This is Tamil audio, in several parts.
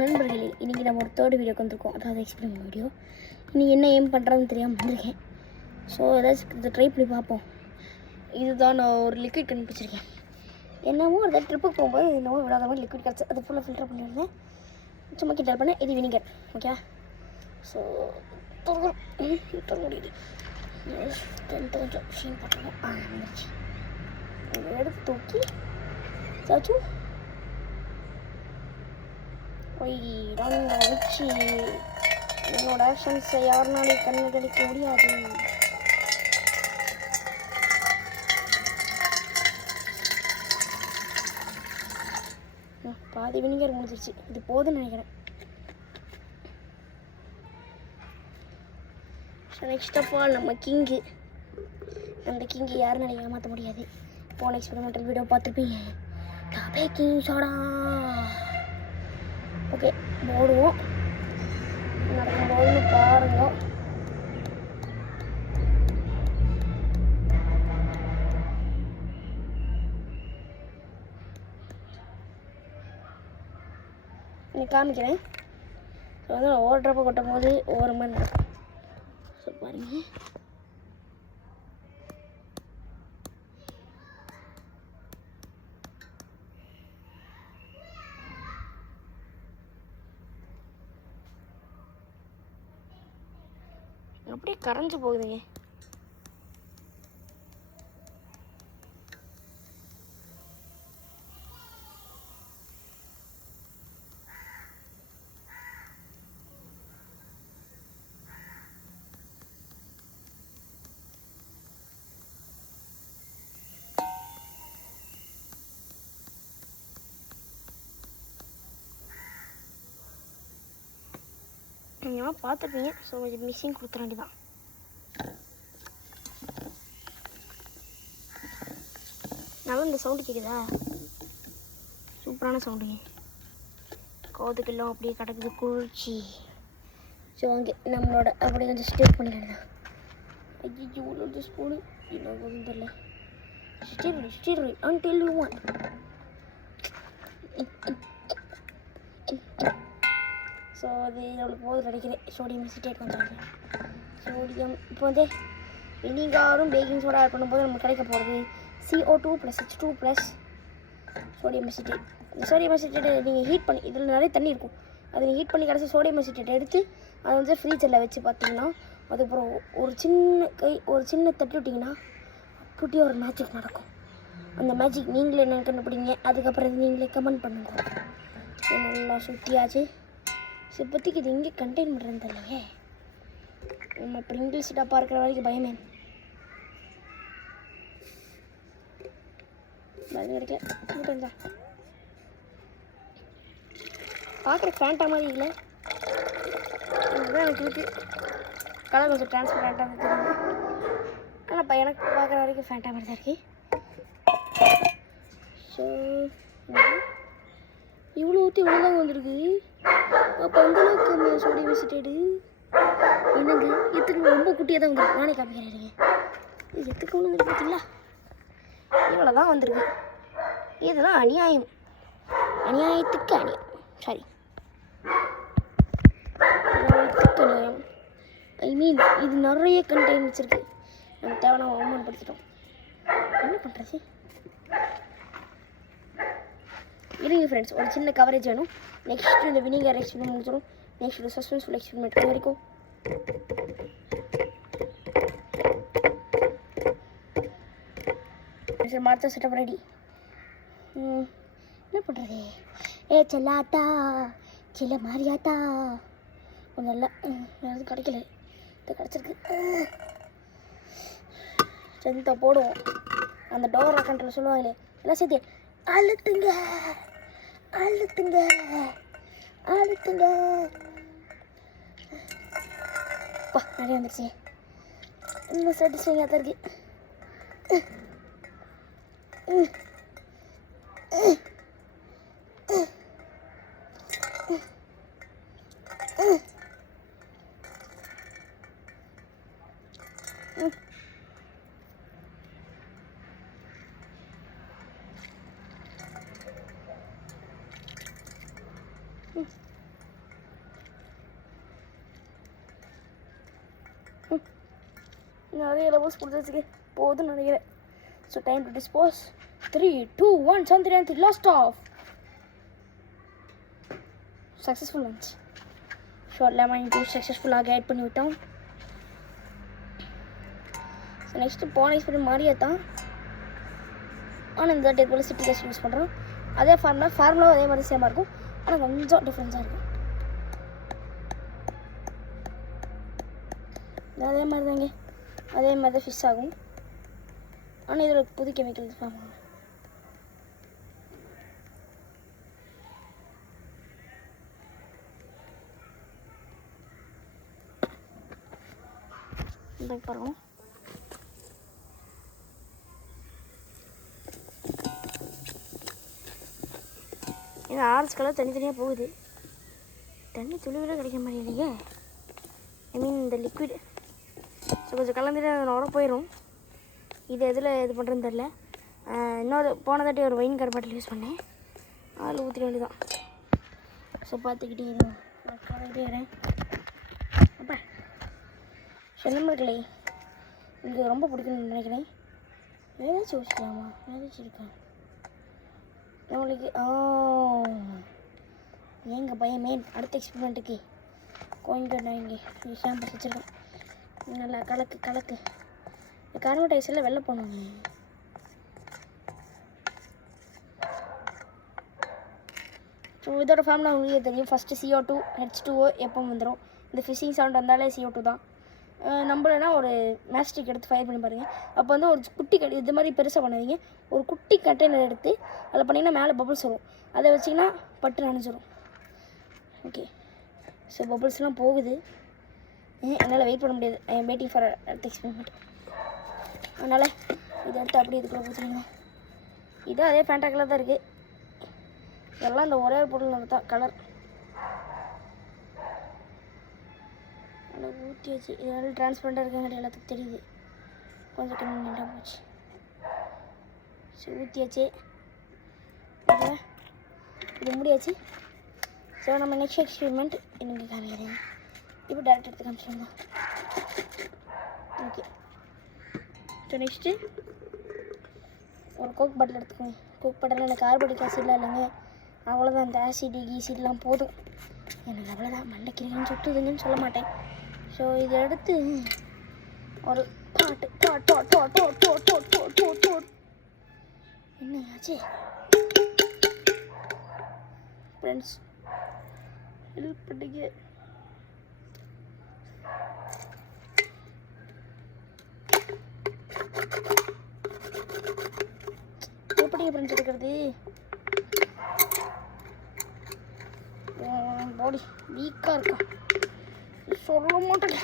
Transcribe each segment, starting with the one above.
நண்பர்களே, இன்றைக்கி நம்ம ஒரு தேர்ட் வீடியோக்கு வந்திருக்கோம். அதாவது எக்ஸ்பிளைன் வீடியோ. இன்றைக்கி என்ன ஏம் பண்ணுறதுன்னு தெரியாமல் வந்திருக்கேன். ஸோ ஏதாச்சும் இதை ட்ரை பண்ணி பார்ப்போம். இதுதான் நான் ஒரு லிக்விட் கண்டுபிடிச்சிருக்கேன். என்னமோ ஒரு ட்ரிப்புக்கு போகும்போது என்னமோ விடாத மாதிரி லிக்விட் கிடச்சி அதை ஃபுல்லாக ஃபில்டர் பண்ணியிருந்தேன். சும்மா கிண்டல் பண்ணேன். இது வினிகர். ஓகேவா? ஸோ முடியுது. கொஞ்சம் ஷீன் போட்டுருவோம். வந்துருச்சு. இதை எடுத்து தூக்கி சாச்சு வச்சு என்னோட ஆக்ஷன்ஸை யாருனாலே கண்ணுகளிக்க முடியாது. பாதி வினிகர் முடிஞ்சிருச்சு. இது போதுன்னு நினைக்கிறேன். நெக்ஸ்ட் ஆஃப் ஆல் நம்ம கிங்கு. அந்த கிங்கு யாருனாலும் ஏமாற்ற முடியாது. போன எக்ஸ்பெரிமெண்டல் வீடியோ பார்த்துருப்பீங்க. Baking soda. ஓகே, போடுவோம். நடக்கும்போதுன்னு பாருங்க. நீ காமிக்கிறேன். ஸோ வந்து ஓடுறப்ப கொட்டும் போது ஒவ்வொரு மாதிரி நடக்கும். ஸோ பாருங்க. அப்படியே கரைஞ்சி போகுதுங்க. நீங்கள் பார்த்துருப்பீங்க. ஸோ கொஞ்சம் மிக்சிங் கொடுத்துற வேண்டியதான். நல்லா இந்த சவுண்டு கேட்குதா? சூப்பரான சவுண்டுங்க. கோதுக்கெல்லாம் அப்படியே கிடக்குது குளிர்ச்சி. ஸோ அங்கே நம்மளோட அப்படியே கொஞ்சம் ஸ்டேட் பண்ணிடுறேன். ஐயோ ஒரு ஸ்பூனு என்ன போதும் தெரியல. Stir until you want. So அது நம்மளுக்கு போது கிடைக்கிறேன். சோடியம் சிட்டேட் பண்ணுறாங்க. சோடியம் இப்போ வந்து வினிகாரும் பேக்கிங் சோடா ஆட் பண்ணும்போது நமக்கு கிடைக்க போகிறது CO2 + H2 + சோடியம் அசிட்டேட். இந்த சோடியம் அசிட்டேட் நீங்கள் ஹீட் பண்ணி, இதில் நிறைய தண்ணி இருக்கும், அதை நீங்கள் ஹீட் பண்ணி கடைசி சோடியம் அசிட்டேட் எடுத்து அதை வந்து ஃப்ரீசரில் வச்சு பார்த்தீங்கன்னா அதுக்கப்புறம் ஒரு சின்ன தட்டி விட்டிங்கன்னா குட்டி ஒரு மேஜிக் நடக்கும். அந்த மேஜிக் நீங்களே என்ன கண்டுபிடிங்க. அதுக்கப்புறம் நீங்களே கமெண்ட் பண்ணுங்க. நல்லா சுற்றியாச்சு. ஸோ இப்போதைக்கு இது எங்கே கண்டெயின் பண்ணுறதுன்னு தெரியலையே. நம்ம பிரிங்கிள்ஸ் டப்பா இருக்கிற வரைக்கும் பயமே கிடைக்கல. பார்க்குற ஃபேண்டா மாதிரி இல்லை. இதுதான் எனக்கு இருக்குது. கலர் கொஞ்சம் டிரான்ஸ்பரண்ட்டாக தெரியுது. ஆனால் எனக்கு பார்க்குற வரைக்கும் ஃபேண்டா மாதிரி தான் இருக்குது. ஸோ இவ்வளோ ஊற்றி இவ்வளோ தான் வந்துருக்கு. அப்போ அந்தளவுக்கு சோடியம் அசிட்டேடு என்னங்க எத்துக்கு ரொம்ப குட்டியாக தான் வந்துருக்கு. நானே காமிக்கிறேன். இது எத்துக்கு ஒன்று வந்துருக்கு பார்த்தீங்களா? இவ்வளோ தான் வந்திருக்கு. இதெல்லாம் அநியாயம். அநியாயத்துக்கு அநியாயம். சாரி, அநியாயத்துக்கு அநியாயம். ஐ மீன் இது நிறைய கண்டெயின் வச்சுருக்கு. நம்ம தேவையான அவமானப்படுத்திட்டோம். என்ன பண்ணுறது? இருங்க ஃப்ரெண்ட்ஸ், ஒரு சின்ன கவரேஜ் வேணும். நெக்ஸ்ட் இந்த வினிகர் எக்ஸ்பெரிமெண்ட் முடிச்சிடும். நெக்ஸ்ட் சஸ்பென்ஸ்ஃபுல் எக்ஸ்பெரிமெண்ட் வரைக்கும் மாற்ற செட்டப் ரெடி. என்ன பண்ணுறது? செல்லாத்தா சில்ல மாறியாத்தா கொஞ்சம் இல்லை. எதுவும் கிடைக்கல. இது கிடச்சிருக்கு. செந்த போடுவோம். அந்த டோர் கண்ட்ரோல் சொல்லுவாங்களே எல்லாம் சேர்த்து அழுத்துங்க அழுத்துங்க அழுத்துங்க. பா நிறைய வந்துருச்சு. இன்னும் சாட்டிஸ்ஃபைங்காக தான் இருக்கு. நிறைய லெவல்ஸ் கொடுத்து போதும்னு நினைக்கிறேன். So time to dispose. 3, 2, 1 சந்திரன் last off. Successful launch. So lemon juice சக்ஸஸ்ஃபுல்லாக ஆட் பண்ணி விட்டோம். ஸோ நெக்ஸ்ட்டு போன எக்ஸ்பீரியன் மாதிரியே தான், ஆனால் இந்த டேட் போல் சிட்டி கேஸ் யூஸ் பண்ணுறோம். அதே ஃபார்முலாவும் அதே மாதிரி சேமாக இருக்கும், ஆனால் கொஞ்சம் டிஃப்ரென்ஸாக இருக்கும். அதே மாதிரி தாங்க, அதே மாதிரி தான் ஃபிஷ் ஆகும், ஆனால் இதில் புது கெமிக்கல் ஃபார்ம் ஆகும். பாருங்க, ஏன்னா ஆரஞ்சு கலர் தனித்தனியாக போகுது. தண்ணி துளிவில் கிடைக்க மாட்டேங்குது. ஐ மீன் இந்த லிக்விட். ஸோ கொஞ்சம் கலந்துட்டு உர போயிடும். இது எதில் இது பண்ணுறதுன்னு தெரில. இன்னொரு போன தாட்டி ஒரு வைன் கார் பாட்டில் யூஸ் பண்ணேன், அதில் ஊற்றிட வேண்டியதான். ஸோ பார்த்துக்கிட்டே வரேன். அப்பா செல்லமர்களே, எனக்கு ரொம்ப பிடிக்கும்னு நினைக்கிறேன். ஏதாச்சும் வச்சுக்கலாமா? ஏதாச்சும் இருக்கா நம்மளுக்கு? எங்கள் பையன் மெயின் அடுத்த எக்ஸ்பெரிமெண்ட்டுக்கு கொஞ்சம் நான் இங்கே ஷாம்பு வச்சுருக்கேன். நல்லா கலக்கு கார்பன் டை ஆக்சைடில் வெளில போனோங்க. ஸோ இதோட ஃபார்முலா உங்களுக்கு தெரியும். ஃபஸ்ட்டு CO2 H2O எப்போ வந்துடும். இந்த ஃபிஷிங் சவுண்ட் வந்தாலே CO2 தான். நம்மளனா ஒரு மேஸ்டிக் எடுத்து ஃபயர் பண்ணி பாருங்கள். அப்போ வந்து ஒரு குட்டி இது மாதிரி பெருசாக பண்ணாதீங்க. ஒரு குட்டி கண்டெய்னர் எடுத்து அதில் பண்ணிங்கன்னா மேலே பபுள்ஸ் வரும். அதை வச்சிங்கன்னா பட்டு நனைஞ்சிரும். ஓகே, ஸோ பபுள்ஸ்லாம் போகுது. என்னால் வெயிட் பண்ண முடியாது. ஐ எம் வெயிட்டிங் ஃபார் அடுத்த எக்ஸ்பெரிமெண்ட். அதனால் இதை எடுத்து அப்படி இதுக்குள்ளே ஊற்றிடுங்க. இது அதே ஃபேண்டா கலர் தான் இருக்குது. எல்லாம் இந்த ஒரே பொருள் தான் கலர். நல்லா ஊற்றியாச்சு. இதனால டிரான்ஸ்பரண்டாக இருக்கங்காட்டி எல்லாத்துக்கும் தெரியுது. கொஞ்சம் கன்வீனியண்ட்டாக போச்சு. ஸோ ஊற்றியாச்சு. இது முடியாச்சு. ஸோ நம்ம நெக்ஸ்ட் எக்ஸ்பெரிமெண்ட் எனக்கு காமிக்கிறேன். இப்போ டேரக்ட் எடுத்து காமிச்சிருந்தோம். ஓகே, ஸோ நெக்ஸ்ட்டு ஒரு கோக் பாட்டில் எடுத்துக்கோங்க. கோக் பாட்டில் எனக்கு கார்போனிக் ஆசிட்லாம் இல்லைங்க. அவ்வளோதான், இந்த ஆசிட் கீசிட்லாம் போதும் எனக்கு. அவ்வளோதான், மண்டைக்கிறீங்கன்னு சுட்டுதுங்கன்னு சொல்ல மாட்டேன். ஸோ இதை எடுத்து ஒரு என்ன ஆச்சு ஃப்ரெண்ட்ஸ்? ஹெல்ப் பண்ணிக்க. எப்படி ஃப்ரெண்ட்ஸ் எடுக்கிறது? பாடி வீக்காக இருக்கும், சொல்ல மாட்டேங்க.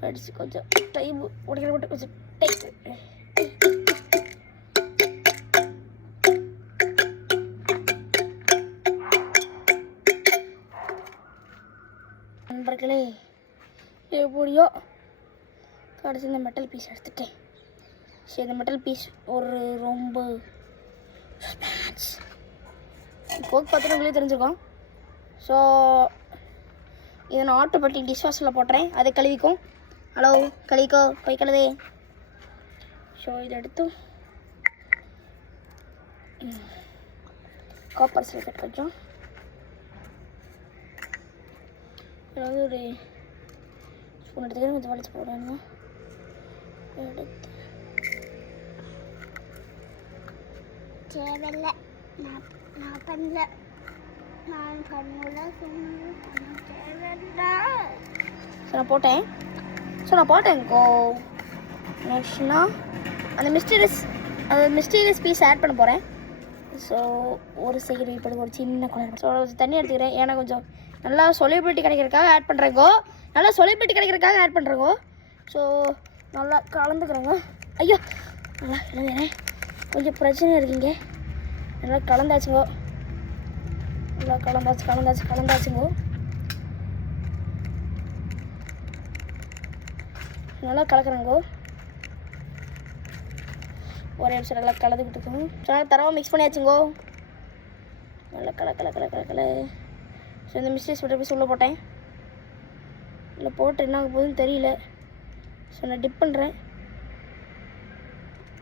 படிச்சு கொஞ்சம் டைம் உடைக்கிற மட்டும் கொஞ்சம் டைம். நண்பர்களே, எப்படியோ கடைசி இந்த மெட்டல் பீஸ் எடுத்துட்டேன். சரி, இந்த மெட்டல் பீஸ் ஒரு ரொம்ப கோக் பார்த்துட்டு உங்களே தெரிஞ்சுருக்கோம். ஸோ இதை நான் ஆட்டோமேட்டிக் டிஷ்வாஷரில் போட்டுறேன். அதை கழுவிக்கும். ஹலோ, கழுவிக்கோ, போய் கழுதே. ஸோ இதை எடுத்து காப்பர் சல்ஃபேட் கொஞ்சம், அதாவது ஒரு ஸ்பூன் எடுத்துக்கிறேன். கொஞ்சம் வலிச்சு போடுறாங்க. எடுத்து தேவையில்லை, நான் பண்ணல, நான் பண்ணல, தேவையில்லை. ஸோ நான் போட்டேங்கோ. நெக்ஸ்ட்னா அந்த மிஸ்டீரியஸ் பீஸ் ஆட் பண்ண போகிறேன். ஸோ ஒரு செகண்ட் இப்போ ஒரு சின்ன குழம்பு. ஸோ தண்ணி எடுத்துக்கிறேன். ஏன்னா கொஞ்சம் நல்லா சொலிபிலிட்டி கிடைக்கிறதுக்காக ஆட் பண்ணுறேங்கோ. ஸோ நல்லா கலந்துக்கிறேங்க. ஐயோ, நல்லா கலந்துறேன். கொஞ்சம் பிரச்சனை இருக்குங்க. நல்லா கலந்தாச்சுங்கோ. நல்லா கலந்தாச்சுங்கோ. நல்லா கலக்குறேங்கோ. ஒரே நிமிஷம் நல்லா கலந்துக்கிட்டு இருக்கோம். நல்லா தரவாக மிக்ஸ் பண்ணியாச்சுங்கோ. நல்லா கல. ஸோ இந்த மிஸ்டேக்ஸ் விட்டு உள்ளே போட்டேன். இல்லை போட்டு என்ன ஆக போகுதுன்னு தெரியல. ஸோ நான் டிப் பண்ணுறேன்.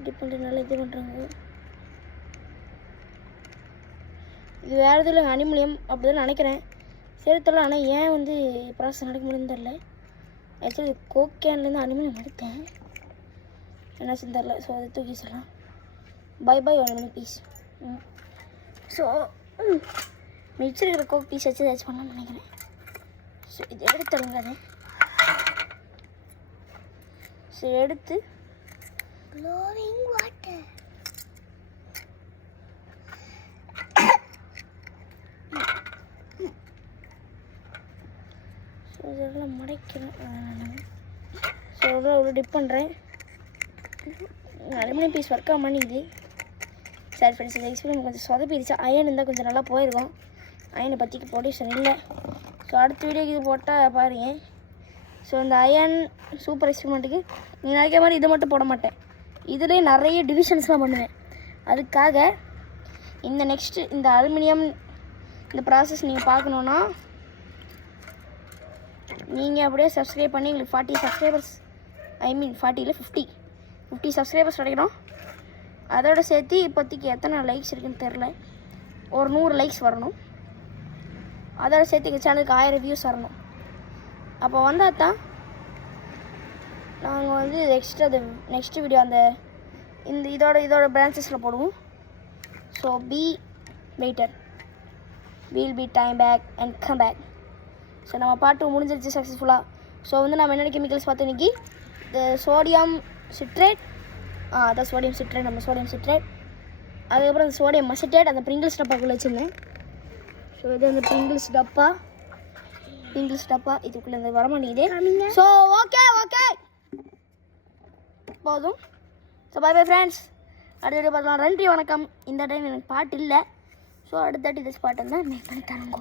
டிப் பண்ணுறதுனால இது பண்ணுறாங்க. இது வேறு எதுவும் இல்லை, அனிமலியம் அப்படி தான் நினைக்கிறேன். சரி தெரியல. ஆனால் ஏன் வந்து ப்ராசஸ் நடக்க முடியும்னு தெரில. ஆக்சுவலி கோக் கேன்லேருந்து அனிமலியம் எடுத்தேன், என்ன செஞ்சு தெரில. ஸோ அதை தூக்கி சொல்லலாம். By 1 money piece. ஸோ மிச்சம் இருக்கிற கோக் பீஸ் வச்சு ஏதாச்சும் பண்ணலாம்னு நினைக்கிறேன். ஸோ இது எடுத்துருங்க. அதை ஸோ எடுத்து க்ளோவிங் வாட்டர் ஸோ இதெல்லாம் மடைக்கிறேன். ஸோ அவ்வளோ டிப் பண்ணுறேன். அலுமினியம் பீஸ் ஒர்க் ஆக மாட்டேங்குது. சரி ஃப்ரெண்ட்ஸ், இந்த எக்ஸ்பீரியன்ஸ் கொஞ்சம் சொதப்பிடுச்சு. அயன் இருந்தால் கொஞ்சம் நல்லா போயிருக்கும். அயனை பற்றிக்கு ப்ரொடியூஷன் இல்லை. ஸோ அடுத்த வீடியோக்கு இது போட்டால் பாருங்க. ஸோ இந்த அயன் சூப்பர் எக்ஸ்பெரிமெண்ட்டுக்கு நீங்கள் நினைக்கிற மாதிரி இதை மட்டும் போட மாட்டேன். இதுலேயே நிறைய டிவிஷன்ஸ்லாம் பண்ணுவேன். அதுக்காக இந்த நெக்ஸ்ட்டு இந்த அலுமினியம் இந்த ப்ராசஸ் நீங்கள் பார்க்கணுன்னா நீங்கள் அப்படியே சப்ஸ்கிரைப் பண்ணி எங்களுக்கு 40 சப்ஸ்கிரைபர்ஸ், 40 இல்லை 50 சப்ஸ்கிரைபர்ஸ் கிடைக்கணும். அதோடு சேர்த்து இப்போதைக்கு எத்தனை லைக்ஸ் இருக்குதுன்னு தெரில, ஒரு 100 லைக்ஸ் வரணும். அதோட சேர்த்து எங்கள் சேனலுக்கு 1000 வியூஸ் வரணும். அப்போ வந்தால் தான் நாங்கள் வந்து நெக்ஸ்ட் வீடியோ அந்த இதோட பிரான்ச்சஸில் போடுவோம். So be waiter, we'll be time back and come back. So நம்ம பார்ட் 2 முடிஞ்சிருச்சு சக்ஸஸ்ஃபுல்லாக. ஸோ வந்து நம்ம என்னென்ன கெமிக்கல்ஸ் பார்த்தோம் இன்றைக்கி, இந்த சோடியம் சிட்ரேட், அதான் சோடியம் சிட்ரேட், நம்ம சோடியம் சிட்ரேட். அதுக்கப்புறம் அந்த சோடியம் மசிட்டேட் அந்த பிரிங்கிள்ஸ் டப்பாக்குள்ளே வச்சுருந்தேன். ஸோ இது அந்த பிரிங்கிள்ஸ் டப்பா இதுக்குள்ளே இந்த வரமாட்டேங்குது. ஸோ ஓகே போதும். ஸோ பை ஃப்ரெண்ட்ஸ், அடுத்த வீடியோ பார்க்கலாம். நன்றி, வணக்கம். இந்த டைம் எனக்கு பாட்டு இல்லை. ஸோ அடுத்த 30 பாட்டு இருந்தால் மேக் பண்ணி தருங்கோ.